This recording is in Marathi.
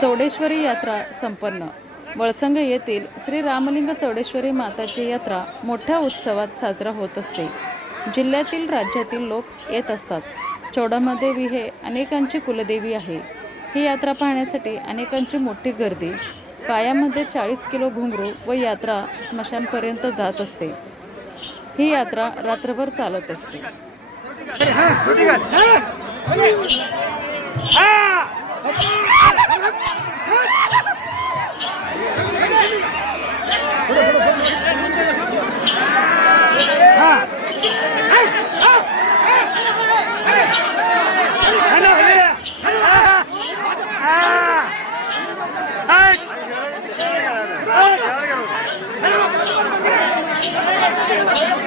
चौडेश्वरी यात्रा संपन्न वळसंग येथील श्री रामलिंग चौडेश्वरी माताची यात्रा मोठ्या उत्सवात साजरा होत असते जिल्ह्यातील राज्यातील लोक येत असतात चौडामादेवी हे अनेकांची कुलदेवी आहे ही यात्रा पाहण्यासाठी अनेकांची मोठी गर्दी पायामध्ये चाळीस किलो घुंगरू व यात्रा स्मशानपर्यंत जात असते ही यात्रा रात्रभर चालत असते Thank you.